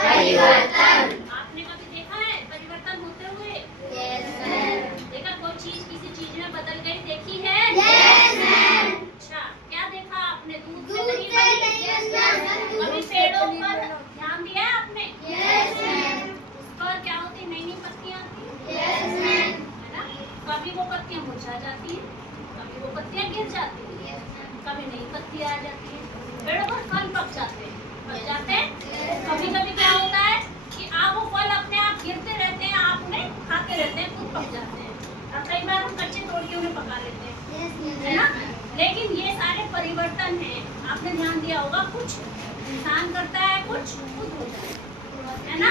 परिवर्तन। आपने कभी देखा है परिवर्तन होते हुए? देखा कोई चीज किसी चीज में बदल गई, देखी है? अच्छा, क्या देखा आपने? दूध से दही बनी? कभी पेड़ों पर ध्यान दिया है आपने? उस पर क्या होती, नई नई पत्तियां आती है ना? कभी वो पत्तियां मुरझा जाती है, कभी वो पत्तियां गिर जाती है, कभी नई पत्तियां आ जाती है। पेड़ों पर फल पक जाते हैं, कभी कभी क्या होता है कि आप वो फल अपने आप गिरते रहते हैं, आप उन्हें खाते रहते हैं, खुद पक जाते हैं। और कई बार हम कच्चे तोड़ के उन्हें पका लेते हैं, है ना? लेकिन ये सारे परिवर्तन हैं, आपने ध्यान दिया होगा, कुछ इंसान करता है, कुछ खुद होता है ना?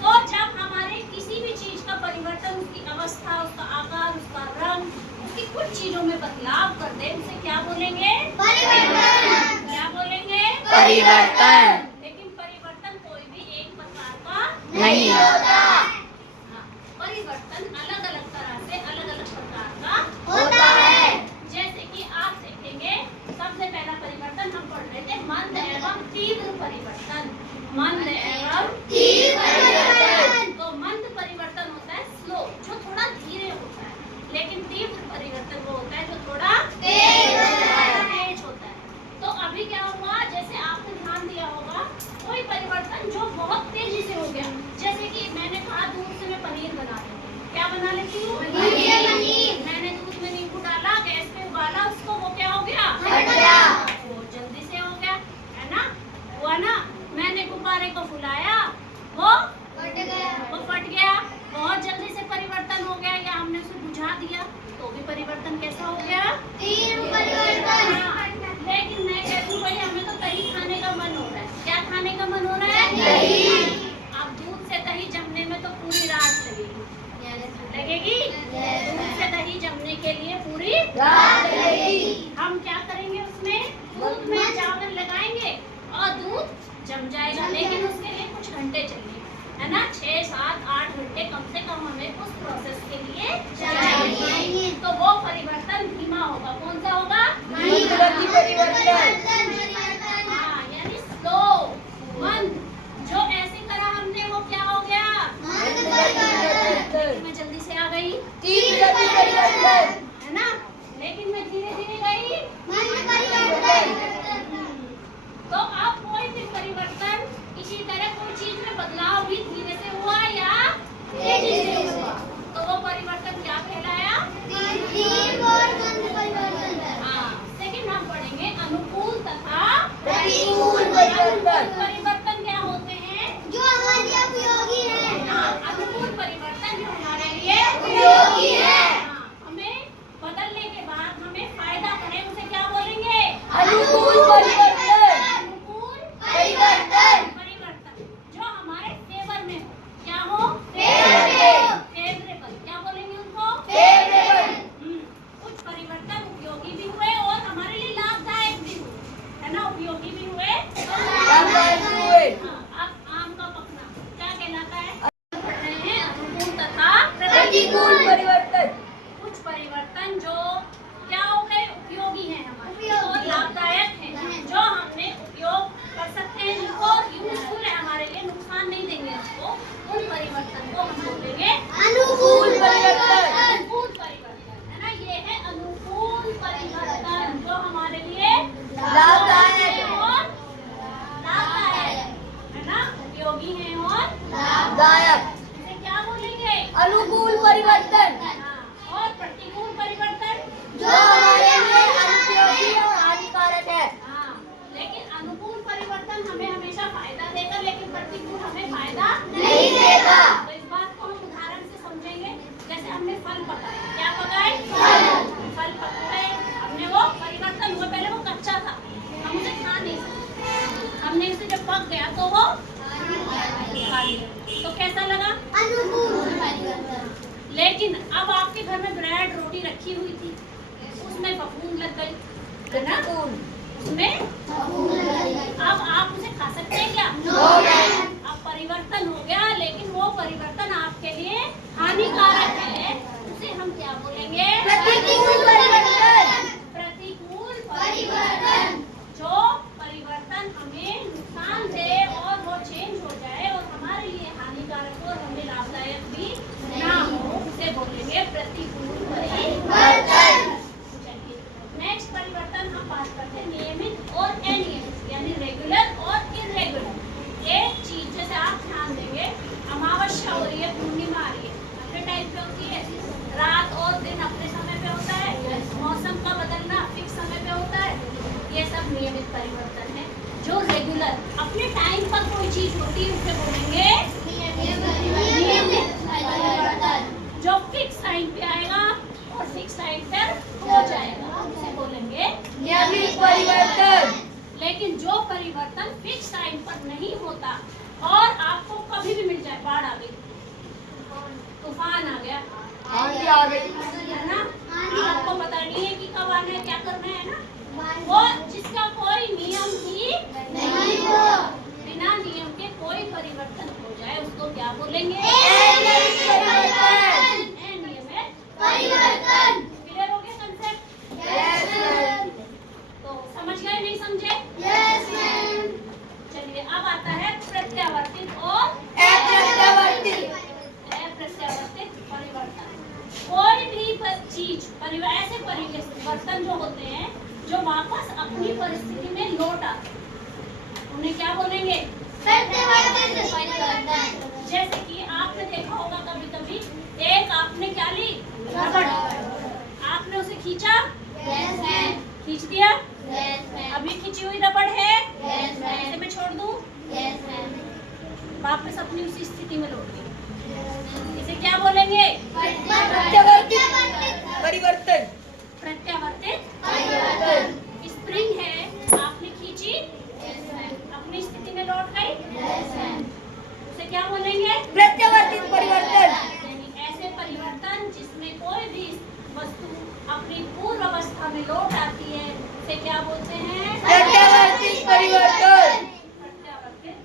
तो जब हमारे किसी भी चीज का परिवर्तन, उसकी अवस्था, उसका आकार, उसका रंग, उसकी कुछ चीजों में बदलाव कर दे, उसे क्या बोलेंगे? परिवर्तन। क्या बोलेंगे? परिवर्तन। लेकिन परिवर्तन कोई भी एक प्रकार का नहीं होता। परिवर्तन अलग अलग तरह से अलग अलग प्रकार का होता है। जैसे कि आप देखेंगे, सबसे पहला परिवर्तन हम पढ़ रहे थे, मंद एवं तीव्र परिवर्तन। मंद एवं तीव्र परिवर्तन। तो मंद परिवर्तन होता है स्लो, जो थोड़ा धीरे होता है, लेकिन तीव्र परिवर्तन वो होता है जो थोड़ा तेज होता है। तो अभी क्या हुआ, जैसे आपने ध्यान दिया होगा, कोई परिवर्तन जो बहुत तेजी से हो गया, जैसे कि मैंने कहा दूध से मैं पनीर बना लेती हूँ। क्या बना लेती हूँ? पनीर। मैंने दूध में नींबू डाला, गैस पे उबाला उसको, वो क्या हो गया? फट गया। वो जल्दी से हो गया, है ना? हुआ ना? मैंने गुब्बारे को फुलाया, वो फट गया। बहुत जल्दी से परिवर्तन हो गया, या हमने उसे बुझा दिया तो भी परिवर्तन कैसा हो गया? तीव्र परिवर्तन। लेकिन मैं कहती हूँ भाई, हमें तो दही खाने का मन हो रहा है। क्या खाने का मन हो रहा है? दही। अब दूध से दही जमने में तो पूरी रात लगेगी। दूध से दही जमने के लिए पूरी रात लगेगी। हम क्या करेंगे, उसमें दूध में चावल लगाएंगे और दूध जम जाएगा, लेकिन उसके लिए कुछ घंटे चाहिए, है ना? 6, 7, 8 घंटे कम से कम हमें उस प्रोसेस के लिए चाहिए। तो वो परिवर्तन धीमा होगा। कौन सा होगा? हाँ, यानी स्लो, मंद। जो ऐसे करा हमने, वो क्या हो गया? मैं जल्दी से आ गई, है ना? लेकिन मैं धीरे धीरे गई, तो अब कोई भी परिवर्तन, इसी तरह कोई चीज में बदलाव भी धीरे से हुआ या तेजी से हुआ, तो वो परिवर्तन क्या कहलाया? हाँ, सेकंड हम पढ़ेंगे अनुकूल तथा प्रतिकूल परिवर्तन। परिवर्तन क्या होते हैं? जो हमारे उपयोगी है। हाँ, अनुकूल परिवर्तन जो हमारे लिए उपयोगी है। हाँ, हमें बदलने के बाद हमें फायदा करे, उसे क्या बोलेंगे? अनुकूल परिवर्तन। अनुकूल परिवर्तन। परिवर्तन जो हमारे फेवर में हो। क्या हो? फेवरेबल। क्या बोलेंगे उनको? कुछ परिवर्तन उपयोगी भी हुए और हमारे लिए लाभदायक भी हुए, है ना? उपयोगी भी हुए, लाभदायक हुए। हाँ, अब आम का पकना क्या कहलाता है? पढ़ रहे हैं अनुकूल तथा प्रतिकूल परिवर्तन। कुछ परिवर्तन जो क्या हो गए? उपयोगी है हमारे और लाभदायक है, जो हमने उपयोग कर सकते हैं, जिनको यूजफुल है हमारे लिए, नुकसान नहीं देंगे हमको, उन परिवर्तन को हम बोलेंगे अनुकूल परिवर्तन। अनुकूल परिवर्तन, है ना? ये है अनुकूल परिवर्तन जो हमारे लिए लाभदायक और लाभदायक, है ना? उपयोगी है और लाभदायक। इसे क्या बोलेंगे? अनुकूल परिवर्तन। हाँ, और प्रतिकूल परिवर्तन जो हमारे लिए अनुपयोगी और हानिकारक है। हाँ, लेकिन अनुकूल परिवर्तन हमें हमेशा फायदा देगा, लेकिन प्रतिकूल हमें फायदा नहीं देगा। तो इस बात को हम उदाहरण से समझेंगे। जैसे हमने फल पकाए, क्या पकाए? फल पकाए, हमने वो परिवर्तन हुआ, पहले वो कच्चा था, हम उसे खा नहीं सकते, हमने उसे जब पक गया तो वो खा लिया, तो कैसा लगा? अनुकूल परिवर्तन। लेकिन अब आपके घर में ब्रेड रोटी रखी हुई थी, उसमें फफूंद लग गई, है ना? उसमें अब आप उसे खा सकते हैं क्या? अब परिवर्तन हो गया, लेकिन वो परिवर्तन आपके लिए हानिकारक है, उसे हम क्या बोलेंगे? प्रतिकूल परिवर्तन। प्रतिकूल परिवर्तन जो परिवर्तन हमें नुकसान दे और वो चेंज हो जाए और हानिकारक और हमें लाभदायक भी ना हो, उसे बोलेंगे प्रतिकूल परिवर्तन। चलिए नेक्स्ट परिवर्तन हम बात करते हैं नियमित और अनियमित, यानी रेगुलर और इरेगुलर। एक चीज जैसे आप ध्यान देंगे, अमावस्या हो रही है, पूर्णिमा आ रही है, अपने टाइम पे होती है, रात और दिन अपने समय पे होता है, मौसम का बदलना फिक्स समय पे होता है, ये सब नियमित परिवर्तन है। जो रेगुलर अपने टाइम पर कोई चीज होती है उसे बोलेंगे नियमित परिवर्तन। जो फिक्स टाइम पे आएगा और फिक्स टाइम पर हो जाएगा उसे बोलेंगे नियमित परिवर्तन। लेकिन जो परिवर्तन फिक्स टाइम पर नहीं होता और आपको कभी भी मिल जाए, बाढ़ आ गई, तूफान आ गया, आंधी आ गई, है ना, आपको पता नहीं है कि कब आना है, क्या करना है ना, वो जिसका कोई नियम ही नहीं हो, बिना नियम के कोई परिवर्तन हो जाए उसको क्या बोलेंगे? अनियमित परिवर्तन। अनियमित परिवर्तन। क्लियर हो गया कंसेप्ट? Yes ma'am. तो समझ गए नहीं समझे? Yes ma'am. चलिए अब आता है प्रत्यावर्तित और अप्रत्यावर्तित। अप्रत्यावर्तित परिवर्तन। कोई भी चीज ऐसे परिवर्तन जो होते हैं जो वापस अपनी परिस्थिति में लौट आते हैं, उन्हें क्या बोलेंगे? प्रत्यावर्तित परिवर्तन। जैसे कि आपने देखा होगा कभी कभी, एक आपने क्या ली, रबड़, आपने उसे खींचा, यस मैम। खींच दिया, यस मैम। अभी खींची हुई रबड़ है, यस मैम। इसे मैं छोड़ दूं, यस मैम। वापस अपनी उसी स्थिति में लौट गई, इसे क्या बोलेंगे? प्रत्यावर्तित परिवर्तन। प्रत्यावर्तित परिवर्तन। स्प्रिंग है, आपने खींची, यस मैम। अपनी स्थिति में लौट गई, यस मैम। उसे क्या बोलेंगे? प्रत्यावर्तित परिवर्तन। यानी ऐसे परिवर्तन जिसमें कोई भी वस्तु अपनी पूर्व अवस्था में लौट आती है उसे क्या बोलते हैं? प्रत्यावर्तित परिवर्तन। प्रत्यावर्तित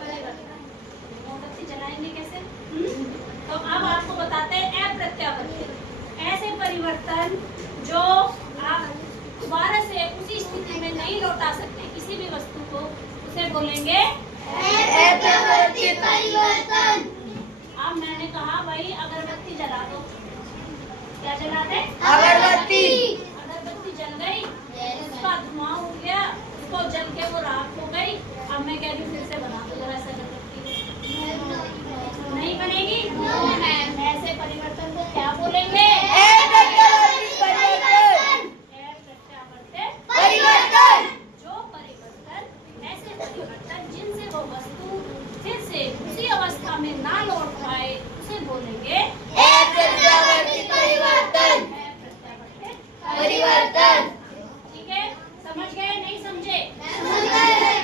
परिवर्तन। मोमबत्ती जलाएंगे कैसे? तो अब आपको बताते हैं अप्रत्यावर्तित, ऐसे परिवर्तन जो आप दोबारा से उसी स्थिति में नहीं लौटा सकते किसी भी वस्तु को, उसे बोलेंगे प्रत्यावर्तित परिवर्तन। अब मैंने कहा भाई अगरबत्ती जला दो, क्या जला दे? अगरबत्ती। अगरबत्ती जल गई, उसका धुआं उठ गया, उसको जल के वो राख हो गई, अब मैं कह रही हूँ फिर से बना दो जरा सा अगरबत्ती, नहीं बनेगी। ऐसे परिवर्तन को क्या बोलेंगे? अप्रत्यावर्तित परिवर्तन। अप्रत्यावर्तित परिवर्तन। जो परिवर्तन, ऐसे परिवर्तन जिनसे वो वस्तु फिर से उसी अवस्था में ना लौट पाए उसे बोलेंगे अप्रत्यावर्तित परिवर्तन। अप्रत्यावर्तित परिवर्तन। ठीक है, समझ गए नहीं समझे? समझ गए।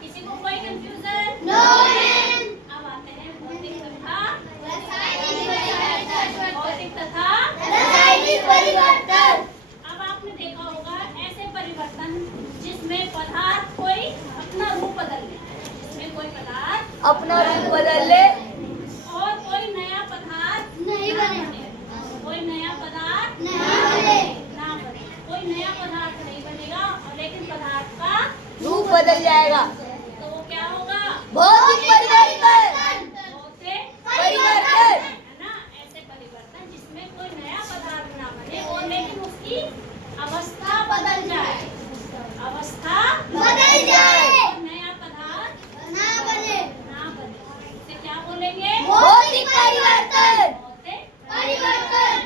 किसी को कोई कंफ्यूजन? No ma'am. अब आते हैं भौतिक तथा रासायनिक परिवर्तन। भौतिक तथा रासायनिक परिवर्तन। अब आपने देखा होगा ऐसे परिवर्तन जिसमें पदार्थ कोई अपना रूप बदल ले, जिसमें कोई पदार्थ अपना रूप बदल ले और कोई नया पदार्थ नहीं ना बने। कोई नया पदार्थ नहीं बने। ना बने, कोई नया पदार्थ नहीं बनेगा और लेकिन पदार्थ का रूप बदल जाएगा। तो वो क्या होगा? भौतिक परिवर्तन। भौतिक परिवर्तन। है ना, ऐसे परिवर्तन जिसमें कोई नया पदार्थ ना बने और लेकिन उसकी अवस्था बदल जाए, अवस्था बदल जाए। और नया पदार्थ ना बने। ना बने, इसे क्या बोलेंगे? भौतिक परिवर्तन। भौतिक परिवर्तन।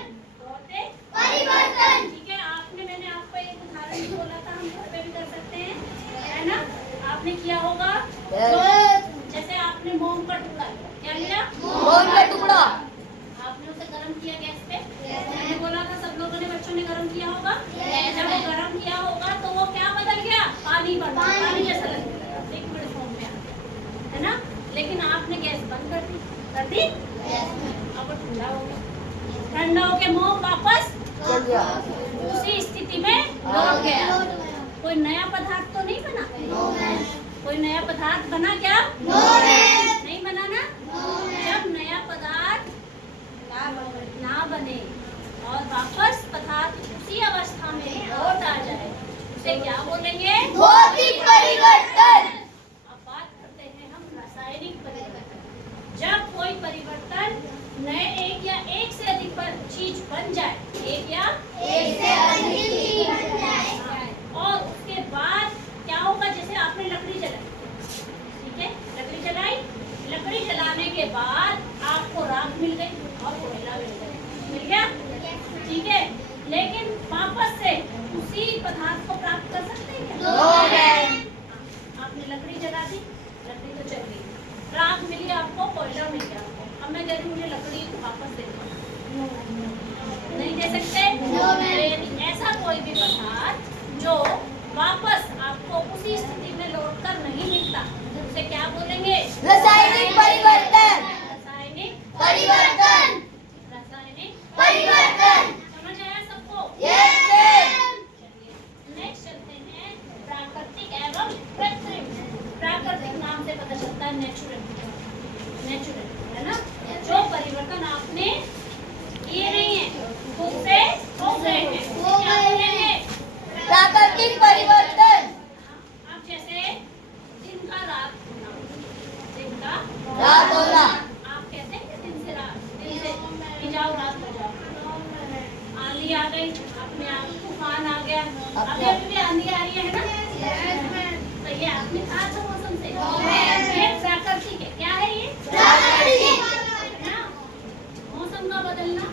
भौतिक परिवर्तन। ठीक है, मैंने आपको एक उदाहरण भी बोला था, हम घर पे भी कर सकते हैं, है ना, आपने किया होगा। जैसे आपने मोम का टुकड़ा लिया, क्या लिया? मोम का टुकड़ा। आपने उसे गरम किया गैस पे, मैंने बोला था सब लोगों ने, बच्चों ने गरम किया होगा। जब वो गरम किया होगा तो वो क्या बदल गया? पानी बन गया, पानी जैसा लगने लगा, लिक्विड फॉर्म में आ गया, है ना। लेकिन आपने गैस बंद कर दी, अब वो ठंडा हो गया, ठंडा होके मोम वापस चल गया। उसी स्थिति में लौट गया। कोई नया पदार्थ तो नहीं बना? कोई नया पदार्थ बना क्या? नहीं बना ना। जब नया पदार्थ ना बने और वापस पदार्थ उसी अवस्था में लौट आ जाए उसे क्या बोलेंगे? भौतिक परिवर्तन। अब बात करते हैं हम रासायनिक परिवर्तन। जब कोई आपने लकड़ी जलाई, ठीक है, लकड़ी जलाई, लकड़ी जलाने के बाद आपको राख मिल गई और कोयला मिल गया, ठीक है, लेकिन वापस से उसी पदार्थ को प्राप्त कर सकते हैं क्या? आपने लकड़ी जला दी, लकड़ी तो जल गई, राख मिली आपको, कोयला मिल गया आपको, अब मैं कह रही हूँ मुझे लकड़ी वापस दे दो, नहीं दे सकते। तो ऐसा कोई भी पदार्थ जो वापस आपको उसी स्थिति में लौट कर नहीं मिलता, उसे क्या बोलेंगे? रासायनिक परिवर्तन। रासायनिक परिवर्तन। रासायनिक परिवर्तन। समझ आया सबको? Yes ma'am. नेक्स्ट चलते हैं प्राकृतिक एवं कृत्रिम। प्राकृतिक नाम से पता चलता है नेचुरल, नेचुरल है ना, जो परिवर्तन आपने किए नहीं है, खुद से हो गए हैं, क्या बोलेंगे? प्राकृतिक परिवर्तन। अब जैसे दिन का रात होना, दिन का रात होना। आप कहते हैं कि दिन से रात, दिन से कि जाओ रात हो जाओ, आंधी आ गई, अपने आप तूफान आ गया, अभी भी आंधी आ रही है ना, तो ये आपने कहा था मौसम से, ये प्राकृतिक है, क्या है ये? प्राकृतिक। है ना, मौसम का बदलना,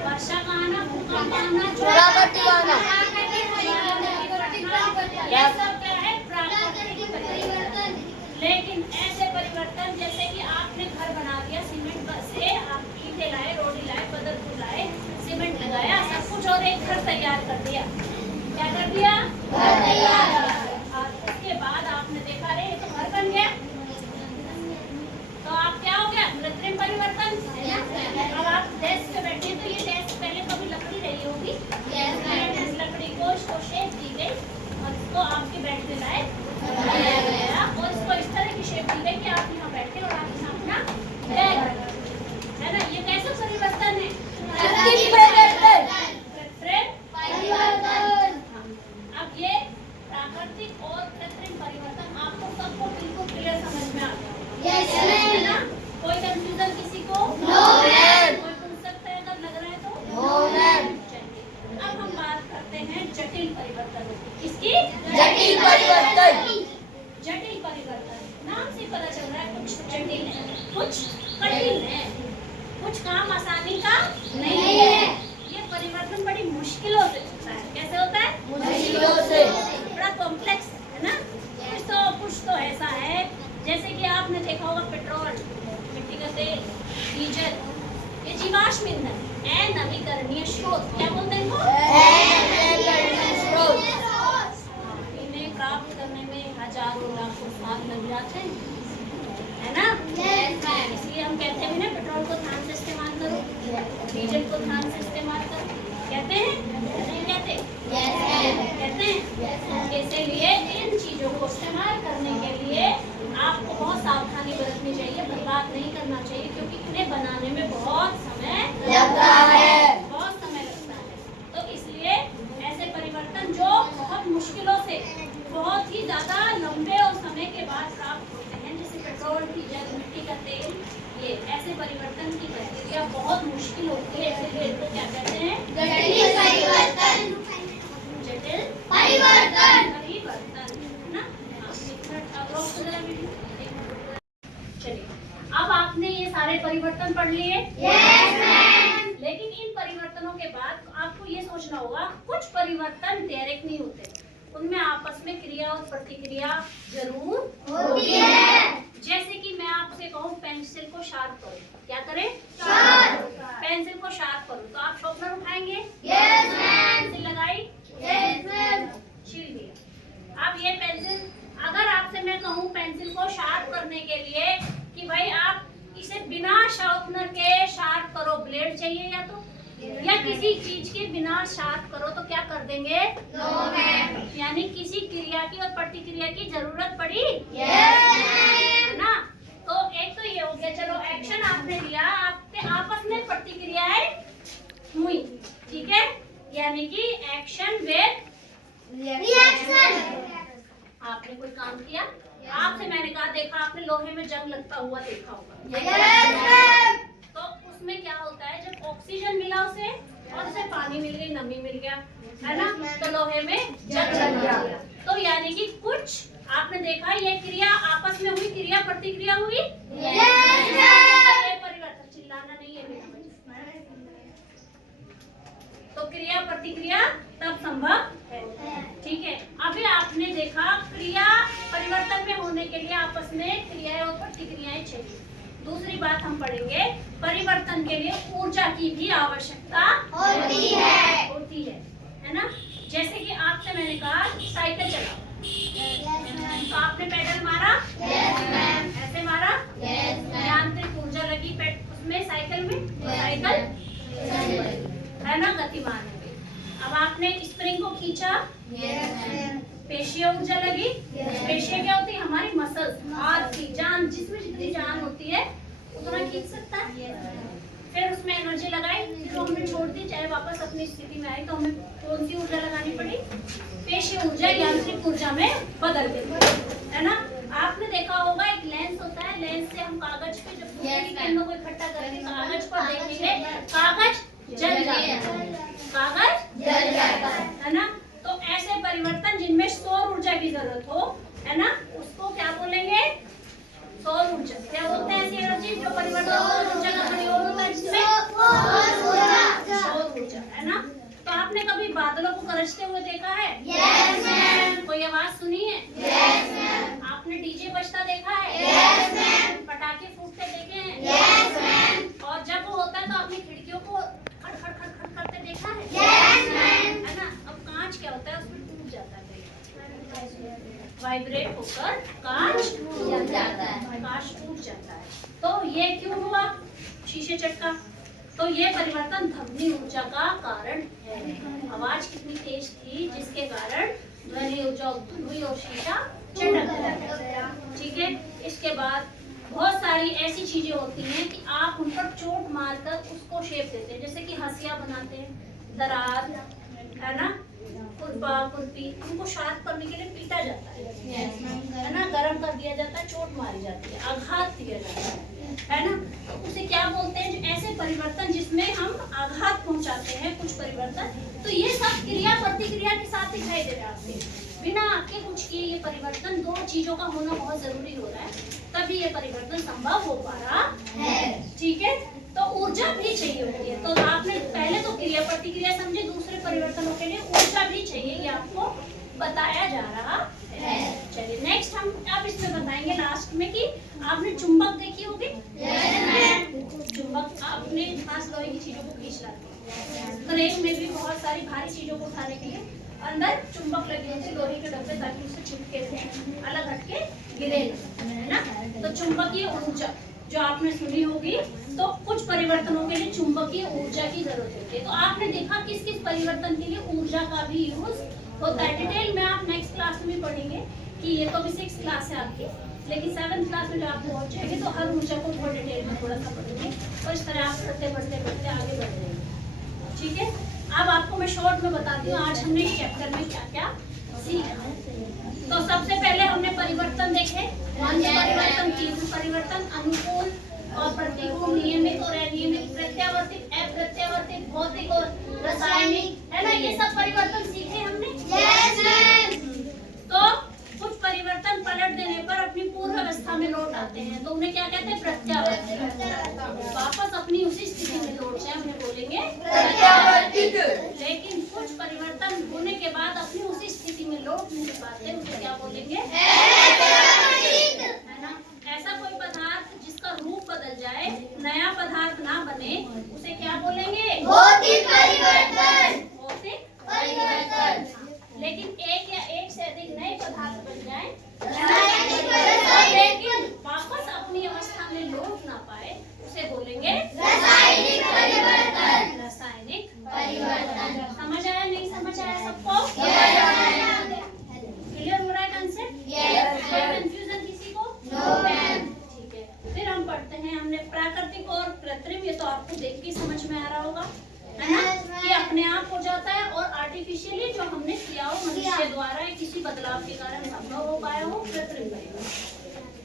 वर्षा का आना, भूकंप आना, प्राकृतिक आना। ये सब क्या है? प्राकृतिक परिवर्तन। लेकिन ऐसे परिवर्तन जैसे कि आपने घर बना दिया सीमेंट से, आप ईंटें लाए, रोडी लाए, बदलपुर लाए, सीमेंट लगाया, सब कुछ और एक घर तैयार कर दिया, क्या कर दिया? घर तैयार। और उसके बाद आपने देखा रे ये तो घर बन गया, तो आप क्या हो गया? कृत्रिम परिवर्तन। अब आप डेस्क पे बैठे तो ये डेस्क पहले कभी लकड़ी रही होगी, इस लकड़ी को इसको शेप दी गई और इसको आपके बैठने लायक बनाया गया और इसको इस तरह की शेप दी गई कि आप यहाँ बैठे और आप यहाँ अपना बैग रखें, है ना, ये कैसा परिवर्तन है? कृत्रिम परिवर्तन। कृत्रिम परिवर्तन। अब ये प्राकृतिक और कृत्रिम परिवर्तन आपको सबको बिल्कुल क्लियर समझ में आ गया, यस है ना? मैम। कोई कंफ्यूजन किसी को? No ma'am. कोई पूछ सकता है अगर लग रहा है तो? No ma'am. चलिए, अब हम बात करते हैं जटिल परिवर्तन की। किसकी? जटिल परिवर्तन। जटिल परिवर्तन, नाम से पता चल रहा है कुछ जटिल है, कुछ कठिन है, कुछ काम आसानी का नहीं है, ये परिवर्तन बड़ी मुश्किलों से होता है। कैसे होता है? मुश्किलों से। बड़ा कॉम्प्लेक्स है ना, कुछ तो ऐसा है जैसे कि आपने देखा होगा पेट्रोल, मिट्टी का तेल, डीजल, ये जीवाश्म ईंधन, अनवीकरणीय स्रोत, क्या बोलते हैं इनको? अनवीकरणीय स्रोत। इन्हें प्राप्त करने में हजारों लाखों साल लग जाते हैं, है ना? इसलिए हम कहते हैं ना पेट्रोल को ध्यान से इस्तेमाल करो, डीजल को ध्यान से इस्तेमाल करो, कहते हैं नहीं कहते? कहते हैं। इसीलिए इन चीजों को इस्तेमाल करने के लिए आपको बहुत सावधानी बरतनी चाहिए, बर्बाद नहीं करना चाहिए, क्योंकि इन्हें बनाने में बहुत समय लगता है। बहुत समय लगता है। तो इसलिए ऐसे परिवर्तन जो बहुत मुश्किलों से, बहुत ही ज्यादा लंबे और समय के बाद प्राप्त होते हैं, जैसे पेट्रोल, डीजल, मिट्टी का तेल, ये ऐसे परिवर्तन की प्रक्रिया बहुत मुश्किल होती है, इसलिए इनको क्या कहते हैं? जटिल परिवर्तन। जटिल परिवर्तन। परिवर्तन, है ना? एक मिनट अब रोक दो जरा वीडियो। चलिए, अब आपने ये सारे परिवर्तन पढ़ लिए, यस मैम। लेकिन इन परिवर्तनों के बाद आपको ये सोचना होगा कुछ परिवर्तन डायरेक्ट नहीं होते, उनमें आपस में क्रिया और प्रतिक्रिया जरूर होती है। जैसे कि मैं आपसे कहूँ पेंसिल को शार्प करो, क्या करें? शार्प। पेंसिल को शार्प करो, तो आप शॉर्पनर उठाएंगे, यस मैम। पेंसिल लगाई, यस मैम। छील दिया। अब ये पेंसिल, अगर आपसे मैं कहूँ पेंसिल को शार्प करने के लिए कि भाई आप इसे बिना शार्पनर के शार्प करो, ब्लेड चाहिए या किसी चीज के बिना शार्प करो, तो क्या कर देंगे? No ma'am. यानी किसी क्रिया की और प्रतिक्रिया की जरूरत पड़ी, यस है ना? तो एक तो ये हो गया, चलो एक्शन आपने लिया, आपके आपस में प्रतिक्रियाएं हुई, ठीक है, यानी कि एक्शन विद रिएक्शन। आपने कोई काम किया, आपसे मैंने कहा, देखा आपने लोहे में जंग लगता हुआ देखा होगा, यस मैम। तो उसमें क्या होता है, जब ऑक्सीजन मिला उसे और उसे पानी मिल गई, नमी मिल गया, है ना, तो लोहे में जंग लग गया, तो यानी देखा ये क्रिया आपस में हुई, क्रिया प्रतिक्रिया हुई। Yes, ये परिवर्तन, चिल्लाना नहीं है बेटा। तो क्रिया प्रतिक्रिया तब संभव है, ठीक है। अभी आपने देखा क्रिया परिवर्तन में होने के लिए आपस में क्रियाएं और प्रतिक्रियाएं चाहिए। दूसरी बात हम पढ़ेंगे, परिवर्तन के लिए ऊर्जा की भी आवश्यकता होती है ना। जैसे कि आपसे मैंने कहा साइकिल चलाओ, तो आपने पेडल मारा, ऐसे मारा, यांत्रिक ऊर्जा लगी उसमें, साइकिल में, साइकिल है ना गतिमान है। अब आपने स्प्रिंग को खींचा, पेशीय ऊर्जा लगी। पेशीय क्या होती है? हमारी मसल्स, हाथ की जान, जिसमें जितनी जान होती है उतना खींच सकता है। फिर उसमें एनर्जी लगाई, फिर वो हमने छोड़ दी, चाहे वापस अपनी स्थिति में आई तो हमें कौन सी ऊर्जा लगानी पड़ी? पेशीय ऊर्जा यांत्रिक ऊर्जा में बदल गई, है ना। आपने देखा होगा एक लेंस होता है, लेंस से हम कागज पे जब किरणों को इकट्ठा करके कागज पर देखेंगे, कागज जल जाता है, कागज जल जाता है ना। तो ऐसे परिवर्तन जिनमें सौर ऊर्जा की जरूरत हो, है ना, उसको क्या बोलेंगे? सौर ऊर्जा। क्या बोलते हैं ऐसी एनर्जी जो परिवर्तन सौर ऊर्जा का प्रयोग होता है, जिसमें सौर ऊर्जा, है ना। तो आपने कभी बादलों को गरजते हुए देखा है? Yes, ma'am. कोई आवाज सुनी है? Yes, ma'am. आपने डीजे बजता देखा है? Yes, ma'am. पटाखे फूटते देखे हैं? Yes, ma'am. और जब वो होता है तो अपनी खिड़कियों को खड़ खड़ खड़ खड़ करते देखा है? Yes, ma'am. है ना। अब कांच क्या होता है? उसमें टूट जाता है, वाइब्रेट होकर कांच टूट जाता है। कांच टूट जाता है। तो ये क्यों हुआ? शीशे चटका। तो ये परिवर्तन ध्वनि ऊर्जा का कारण है। आवाज कितनी तेज थी जिसके कारण ध्वनि ऊर्जा उत्पन्न हुई और शीशा चटक गया, ठीक है। इसके बाद बहुत सारी ऐसी चीजें होती हैं कि आप उन पर चोट मारकर उसको शेप देते हैं, जैसे कि हंसिया बनाते हैं, दरार, है ना, खुरपा खुरपी, उनको शार्प करने के लिए पीटा जाता है ना, गर्म कर दिया जाता है, चोट मारी जाती है, आघात दिया जाता है ना। तो उसे क्या बोलते हैं? जो ऐसे परिवर्तन जिसमें हम आघात पहुंचाते हैं, कुछ परिवर्तन, तो ये सब क्रिया प्रतिक्रिया के साथ दिखाई दे रहे हैं आपके, बिना आपके कुछ किए। ये परिवर्तन दो चीजों का होना बहुत जरूरी हो रहा है, तभी ये परिवर्तन संभव हो पा रहा है, ठीक है। तो ऊर्जा भी चाहिए होती है। तो आपने पहले तो क्रिया प्रतिक्रिया समझे, दूसरे परिवर्तनों के लिए ऊर्जा भी चाहिए, ये आपको बताया जा रहा है। चलिए नेक्स्ट हम अब इसमें बताएंगे लास्ट में कि आपने चुंबक देखी होगी। चुंबक आपने खास लोहे की चीजों को खींच लाते हैं, क्रेन में भी बहुत सारी भारी चीजों को उठाने के लिए अंदर चुंबक लगे होते हैं लोहे के डब्बे, ताकि उससे चिपके से अलग हटके गिरे, है ना। तो चुंबकीय ऊर्जा जो आपने सुनी होगी, तो कुछ परिवर्तनों के लिए चुंबकीय ऊर्जा की जरूरत होती है। तो आपने देखा किस किस परिवर्तन के लिए ऊर्जा का भी यूज होता है। डिटेल में आप नेक्स्ट क्लास में पढ़ेंगे कि ये तो अभी 6th क्लास है आपकी, लेकिन 7th क्लास में जब आप पहुंच जाएंगे तो हर ऊर्जा को बहुत डिटेल में थोड़ा सा पढ़ेंगे, और इस तरह आप बढ़ते बढ़ते बढ़ते आगे बढ़ जाएंगे, ठीक है। अब आपको मैं शॉर्ट में बताती हूँ आज हमने इस चैप्टर में क्या क्या सीखा। तो सबसे पहले हमने परिवर्तन देखे, परिवर्तन, तीव्र परिवर्तन, अनुकूल और प्रतिकूल, नियमित और अनियमित, प्रत्यावर्तित, अप्रत्यावर्तित, भौतिक और रासायनिक, है ना। ये सब परिवर्तन सीखे हमने। तो कुछ परिवर्तन पलट देने पर अपनी पूर्व अवस्था में लौट आते हैं, तो उन्हें क्या कहते हैं? प्रत्यावर्तित। वापस अपनी उसी स्थिति में लौट जाए उन्हें बोलेंगे प्रत्यावर्तित। लेकिन कुछ परिवर्तन होने के बाद अपनी उसी स्थिति में लौट नहीं पाते, उसे क्या बोलेंगे? है ना। ऐसा कोई पदार्थ जिसका रूप बदल जाए, नया पदार्थ ना बने, उसे क्या बोलेंगे? भौतिक परिवर्तन। भौतिक परिवर्तन। लेकिन एक या एक से अधिक नए पदार्थ बन जाए, रासायनिक परिवर्तन। लेकिन वापस अपनी अवस्था में लौट ना पाए, उसे बोलेंगे रासायनिक परिवर्तन। रासायनिक परिवर्तन। समझ आया? नहीं समझ आया सबको? क्लियर हो रहा है कंसेप्ट? कोई कंफ्यूजन किसी को? ठीक है। फिर हम पढ़ते हैं, हमने प्राकृतिक और कृत्रिम, ये तो आपको देख के समझ में आ रहा होगा, है ना, कि अपने आप हो जाता है, और आर्टिफिशियली जो हमने किया हो मनुष्य द्वारा या किसी बदलाव के कारण संभव हो पाया हो, कृत्रिम परिवर्तन।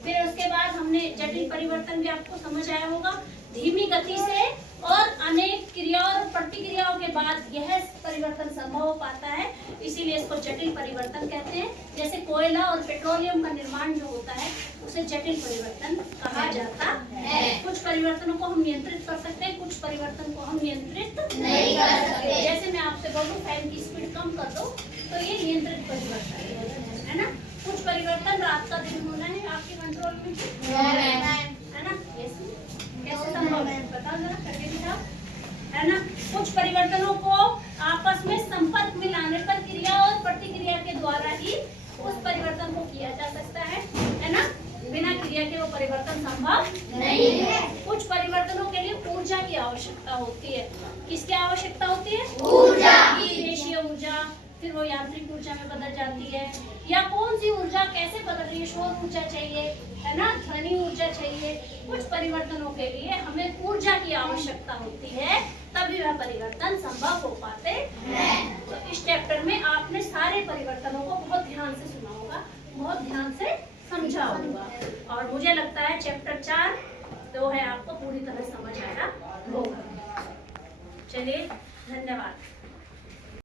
फिर उसके बाद हमने जटिल परिवर्तन भी आपको समझ आया होगा, धीमी गति से और अनेक क्रियाओं और प्रतिक्रियाओं के बाद यह परिवर्तन संभव हो पाता है, इसीलिए इसको जटिल परिवर्तन कहते हैं। जैसे कोई कोयला और पेट्रोलियम का निर्माण जो होता है उसे जटिल परिवर्तन कहा जाता है। कुछ परिवर्तनों को हम नियंत्रित कर सकते हैं, कुछ परिवर्तन को हम नियंत्रित नहीं कर सकते। जैसे मैं आपसे बोलूं फैन की स्पीड कम कर दो तो ये नियंत्रित परिवर्तन है ना। कुछ परिवर्तन रात का दिन होना है आपके कंट्रोल में है ना। कैसे संभव है बताओ जरा करके दिखाओ है ना। कुछ परिवर्तनों को आपस में संपर्क में लाने पर क्रिया और प्रतिक्रिया के द्वारा ही उस परिवर्तन को किया जा सकता है ना। बिना क्रिया के वो परिवर्तन संभव नहीं है। कुछ परिवर्तनों के लिए ऊर्जा की आवश्यकता होती है। किसकी आवश्यकता होती है? ऊर्जा की। देशीय ऊर्जा, फिर वो यांत्रिक ऊर्जा में बदल जाती है। या कौन सी ऊर्जा कैसे बदल रही है? सौर ऊर्जा चाहिए है ना, ध्वनि ऊर्जा चाहिए। कुछ परिवर्तनों के लिए हमें ऊर्जा की आवश्यकता होती है, तभी वह परिवर्तन संभव हो पाते हैं। तो इस चैप्टर में आपने सारे परिवर्तनों को बहुत ध्यान से सुना होगा, बहुत ध्यान से समझा होगा, और मुझे लगता है चैप्टर 4 जो है आपको पूरी तरह समझ आया होगा। चलिए, धन्यवाद।